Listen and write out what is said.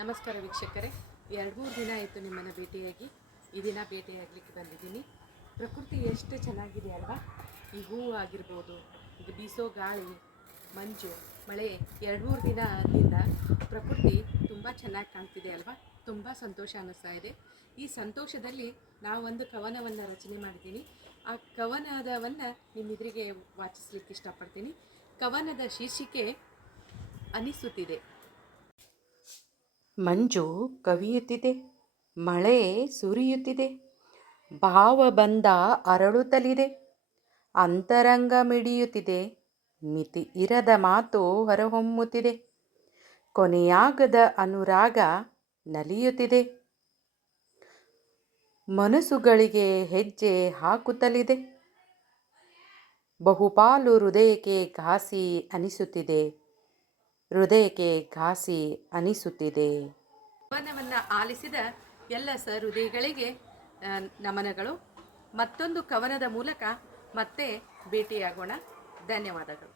ನಮಸ್ಕಾರ ವೀಕ್ಷಕರೇ, 2-3 ದಿನ ಆಯಿತು ನಿಮ್ಮನ್ನು ಭೇಟಿಯಾಗಿ. ಈ ದಿನ ಭೇಟಿಯಾಗಲಿಕ್ಕೆ ಬಂದಿದ್ದೀನಿ. ಪ್ರಕೃತಿ ಎಷ್ಟು ಚೆನ್ನಾಗಿದೆ ಅಲ್ವಾ. ಈ ಹೂವು ಆಗಿರ್ಬೋದು, ಇದು ಬೀಸೋ ಗಾಳಿ, ಮಂಜು, ಮಳೆ 2-3 ದಿನದಿಂದ ಪ್ರಕೃತಿ ತುಂಬ ಚೆನ್ನಾಗಿ ಕಾಣ್ತಿದೆ ಅಲ್ವಾ. ತುಂಬ ಸಂತೋಷ ಅನ್ನಿಸ್ತಾ ಇದೆ. ಈ ಸಂತೋಷದಲ್ಲಿ ನಾವೊಂದು ಕವನವನ್ನು ರಚನೆ ಮಾಡಿದ್ದೀನಿ. ಆ ಕವನದವನ್ನು ನಿಮ್ಮೆದುರಿಗೆ ವಾಚಿಸ್ಲಿಕ್ಕೆ ಇಷ್ಟಪಡ್ತೀನಿ. ಕವನದ ಶೀರ್ಷಿಕೆ ಅನಿಸುತ್ತಿದೆ. ಮಂಜು ಕವಿಯುತ್ತಿದೆ, ಮಳೆ ಸುರಿಯುತ್ತಿದೆ, ಭಾವಬಂಧ ಅರಳುತ್ತಲಿದೆ, ಅಂತರಂಗ ಮಿಡಿಯುತ್ತಿದೆ, ಮಿತಿ ಇರದ ಮಾತು ಹೊರಹೊಮ್ಮುತ್ತಿದೆ, ಕೊನೆಯಾಗದ ಅನುರಾಗ ನಲಿಯುತ್ತಿದೆ, ಮನಸ್ಸುಗಳಿಗೆ ಹೆಜ್ಜೆ ಹಾಕುತ್ತಲಿದೆ, ಬಹುಪಾಲು ಹೃದಯಕ್ಕೆ ಘಾಸಿ ಅನಿಸುತ್ತಿದೆ, ಹೃದಯಕ್ಕೆ ಘಾಸಿ ಅನಿಸುತ್ತಿದೆ. ಕವನವನ್ನು ಆಲಿಸಿದ ಎಲ್ಲ ಸಹೃದಯಿಗಳಿಗೆ ನಮನಗಳು. ಮತ್ತೊಂದು ಕವನದ ಮೂಲಕ ಮತ್ತೆ ಭೇಟಿಯಾಗೋಣ. ಧನ್ಯವಾದಗಳು.